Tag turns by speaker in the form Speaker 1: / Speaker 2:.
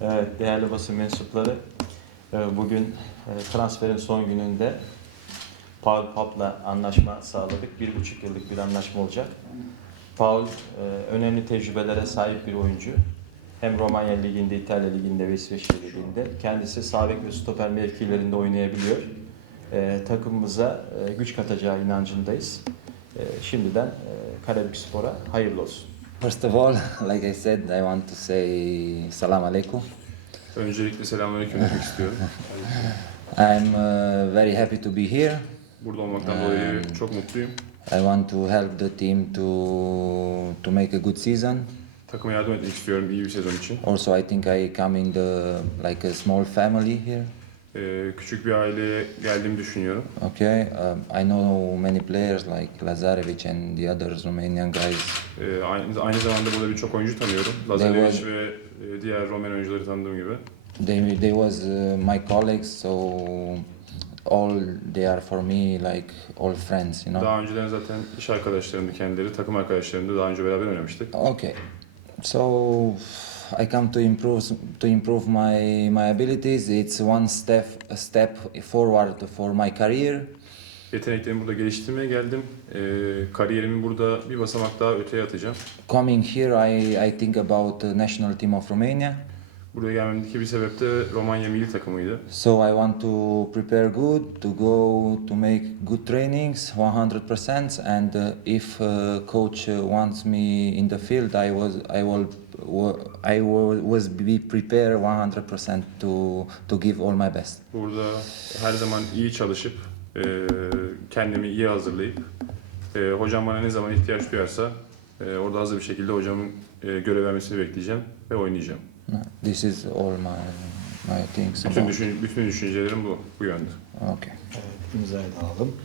Speaker 1: Evet, değerli basın mensupları, e, bugün e, transferin son gününde Paul Pop'la anlaşma sağladık. Bir buçuk yıllık bir anlaşma olacak. Paul e, önemli tecrübelere sahip bir oyuncu. Hem Romanya Ligi'nde, İtalya Ligi'nde ve İsveçre Ligi'nde. Kendisi sağ ve stoper mevkilerinde oynayabiliyor. Takımımıza güç katacağı inancındayız. Şimdiden Karabük Spor'a hayırlı olsun.
Speaker 2: First of all, like I said, I want to say salam alaikum.
Speaker 3: Öncelikle selamünaleyküm demek istiyorum.
Speaker 2: I'm uh, very happy to be here.
Speaker 3: Burada olmaktan dolayı çok mutluyum.
Speaker 2: I want to help the team to to make a good season.
Speaker 3: Takıma yardım etmek istiyorum iyi bir sezon için.
Speaker 2: Also, I think I come in the like a small family here.
Speaker 3: Ee, küçük bir aileye geldiğimi düşünüyorum.
Speaker 2: Okay, um, I know many players like Lazarevic and the others Romanian guys.
Speaker 3: Ee, aynı, aynı zamanda burada birçok oyuncu tanıyorum. Lazarevic ve e, diğer Romen oyuncuları tanıdığım gibi.
Speaker 2: They they was uh, my colleagues, so all they are for me like all friends, you know.
Speaker 3: Daha önceden zaten iş arkadaşlarımdı kendileri, takım arkadaşlarımdı. Daha önce beraber oynamıştık.
Speaker 2: Okay, so I come to improve to improve my my abilities. It's one step a step forward for my career.
Speaker 3: Yeteneklerimi burada geliştirmeye geldim. Ee, kariyerimi burada bir basamak daha öteye atacağım.
Speaker 2: Coming here, I I think about the national team of Romania.
Speaker 3: Buraya gelmemdeki bir sebep de Romanya milli takımıydı.
Speaker 2: So I want to prepare good to go to make good trainings 100% and uh, if uh, coach wants me in the field I was I will I will, was be prepared 100% to to give all my best.
Speaker 3: Burada her zaman iyi çalışıp, e, kendimi iyi hazırlayıp, e, hocam bana ne zaman ihtiyaç duyarsa e, orada hazır bir şekilde hocamın e, görev vermesini bekleyeceğim ve oynayacağım.
Speaker 2: This is all my my things.
Speaker 3: Bütün,
Speaker 2: about-
Speaker 3: düşün, bütün düşüncelerim bu, bu yönde.
Speaker 2: Okay.
Speaker 1: Evet, imzayı da alalım.